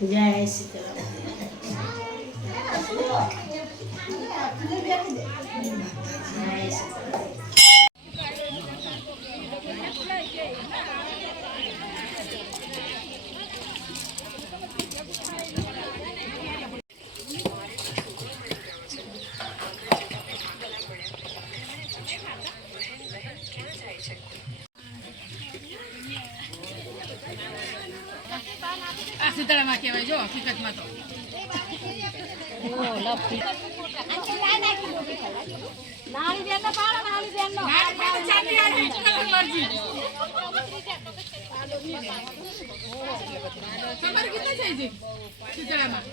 જય સીતારામ. આ સીતારામાં કહેવાય જો હકીકતમાં તો તમારે કેટલા થાય છે સીતારામાં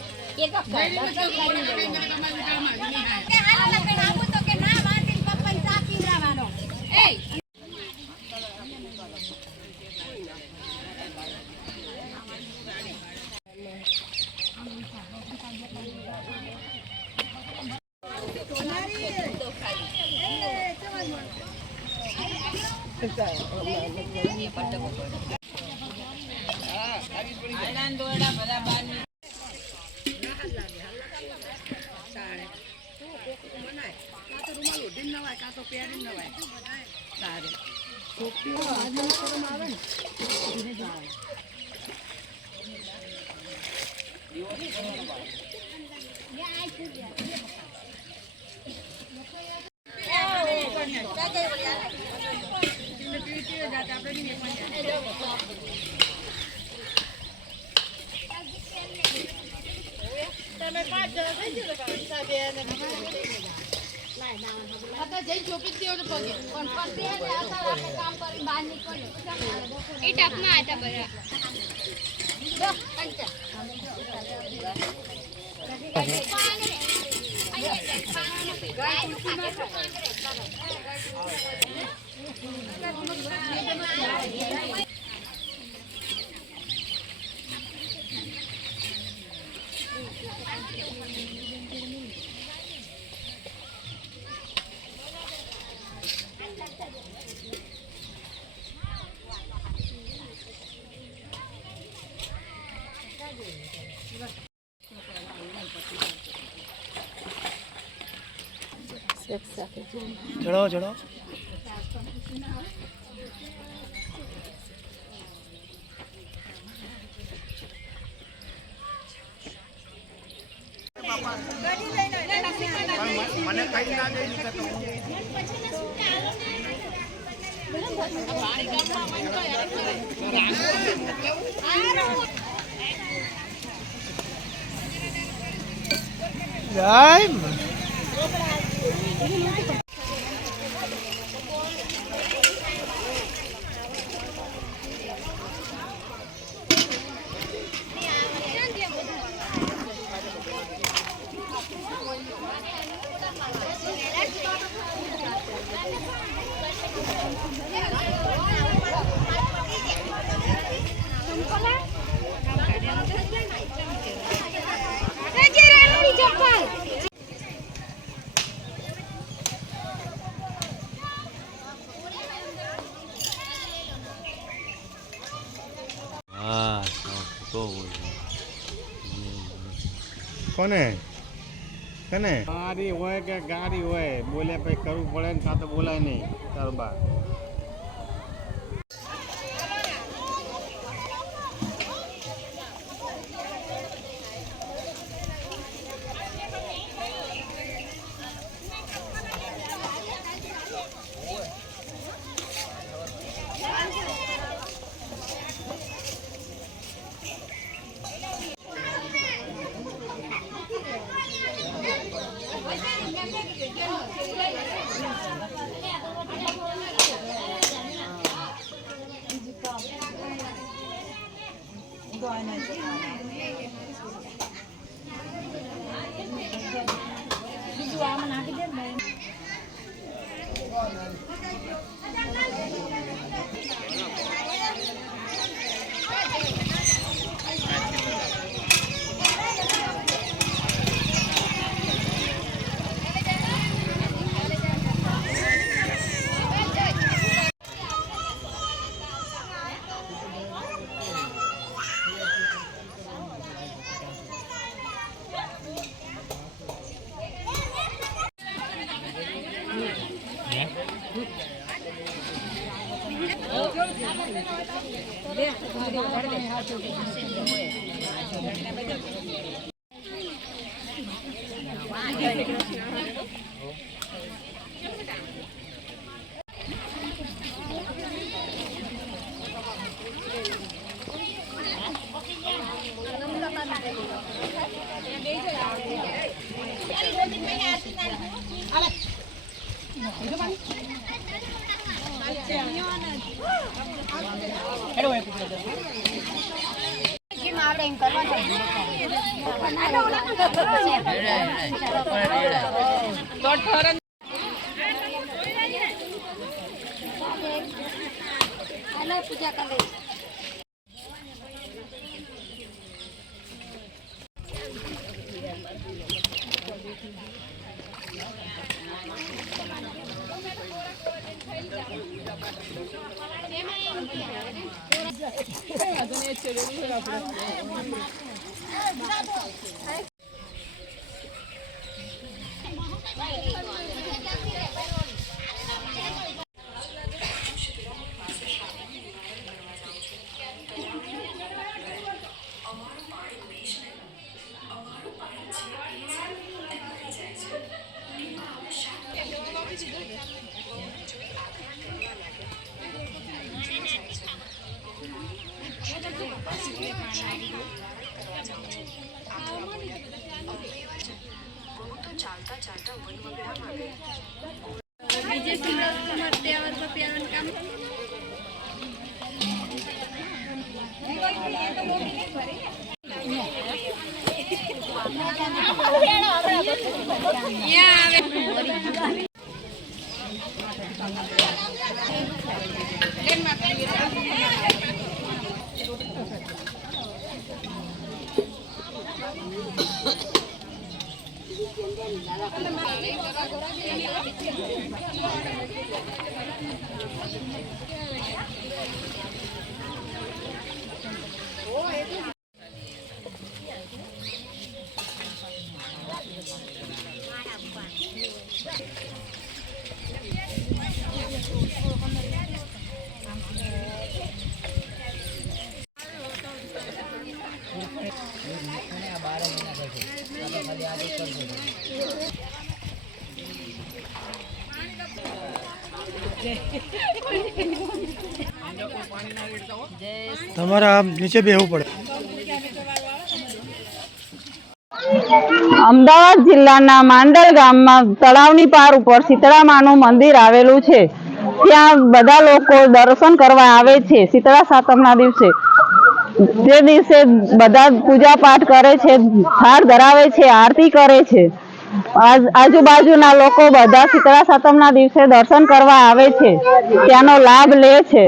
ચડો ચડો મને કઈ ના જઈ જય કોને કને ગાડી હોય કે ગાડી હોય બોલે પછી કરવું પડે ને કાં તો બોલાય નહીં તારું બા પૂજા કરે તમારે આમ નીચે બેહવું પડે. અમદાવાદ જિલ્લાના માંડલ ગામમાં તળાવની પાર ઉપર શીતળામાનું મંદિર આવેલું છે. ત્યાં બધા લોકો દર્શન કરવા આવે છે. શીતળા સાતમના દિવસે જે દિવસે બધા પૂજા પાઠ કરે છે, થાળ ધરાવે છે, આરતી કરે છે. આજુબાજુના લોકો બધા શીતળા સાતમના દિવસે દર્શન કરવા આવે છે, ત્યાંનો લાભ લે છે.